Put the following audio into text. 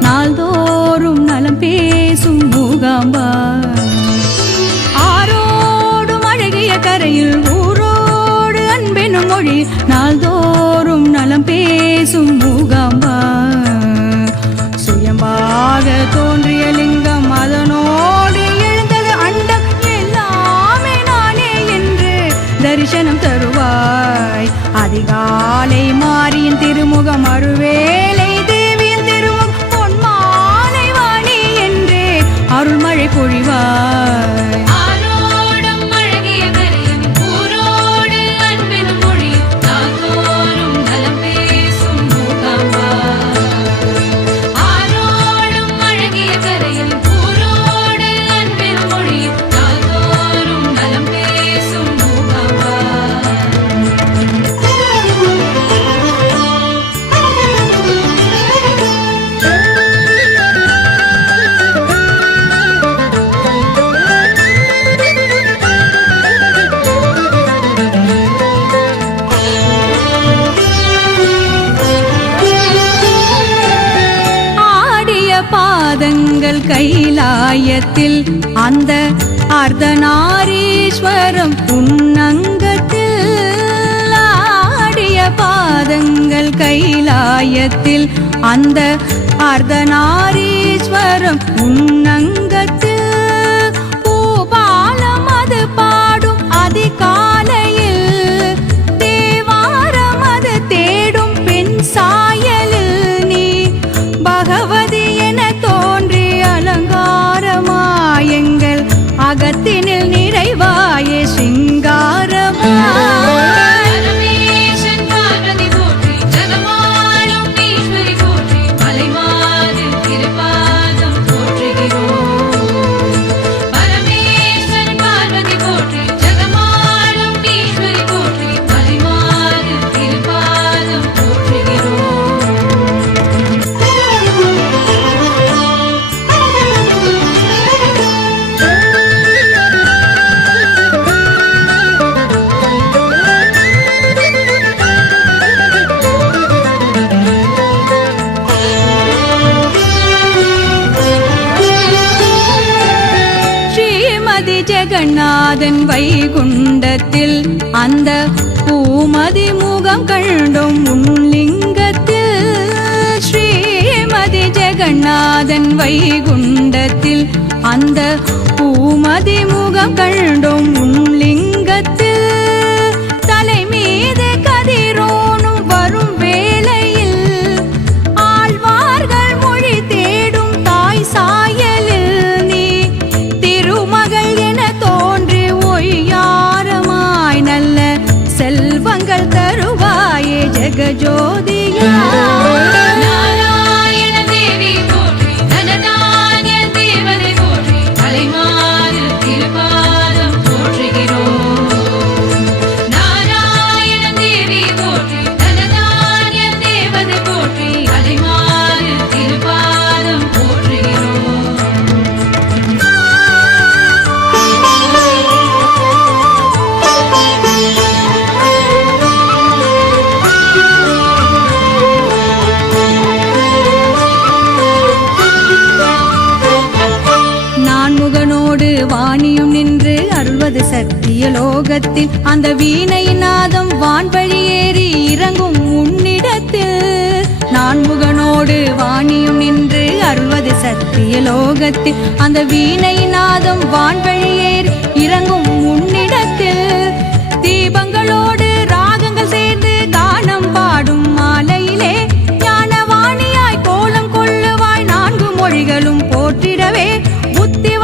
நாள்தோறும் நலம் பேசும் மூகாம்பா ஆரோடும் அழகிய கரையில் ஊரோடு அன்பெனும் மொழி நாள்தோறும் நலம் பேசும் மூகாம்பா சுயம்பாக தோன்றிய லிங்கம் அதனோடு எழுந்தது அண்டம். எல்லாமே நானே என்று தரிசனம் தருவாய். அதிகாலை மாறியின் திருமுகம் அருவே கைலாயத்தில் அந்த அர்த்தநாரீஸ்வரம் புன்னங்கத்தில் ஆடிய பாதங்கள் கைலாயத்தில் அந்த அர்த்தநாரீஸ்வரம் புன்னங்கத்தில் கண்ணாதன் வைகுண்டத்தில் அந்த பூமதி முகம் கண்டும் உன்லிங்கத்தில் ஸ்ரீமதி ஜெகநாதன் வைகுண்டத்தில் அந்த பூமதி முகம் கண்டும் உன்லிங்கத்தில் சத்திய அந்த வீணை நாதம் வான்வழி ஏறி இறங்கும் உன்னிடத்தில். நான் முகனோடு வாணியும் நின்று அருள்வது சத்திய அந்த வீணை நாதம் வான்வழி ஏறி இறங்கும் உன்னிடத்தில். தீபங்களோடு ராகங்கள் சேர்ந்து தானம் பாடும் மாலையிலே ஞானவாணியாய் கோலம் கொள்ளுவாய். நான்கு மொழிகளும் போற்றிடவே புத்தி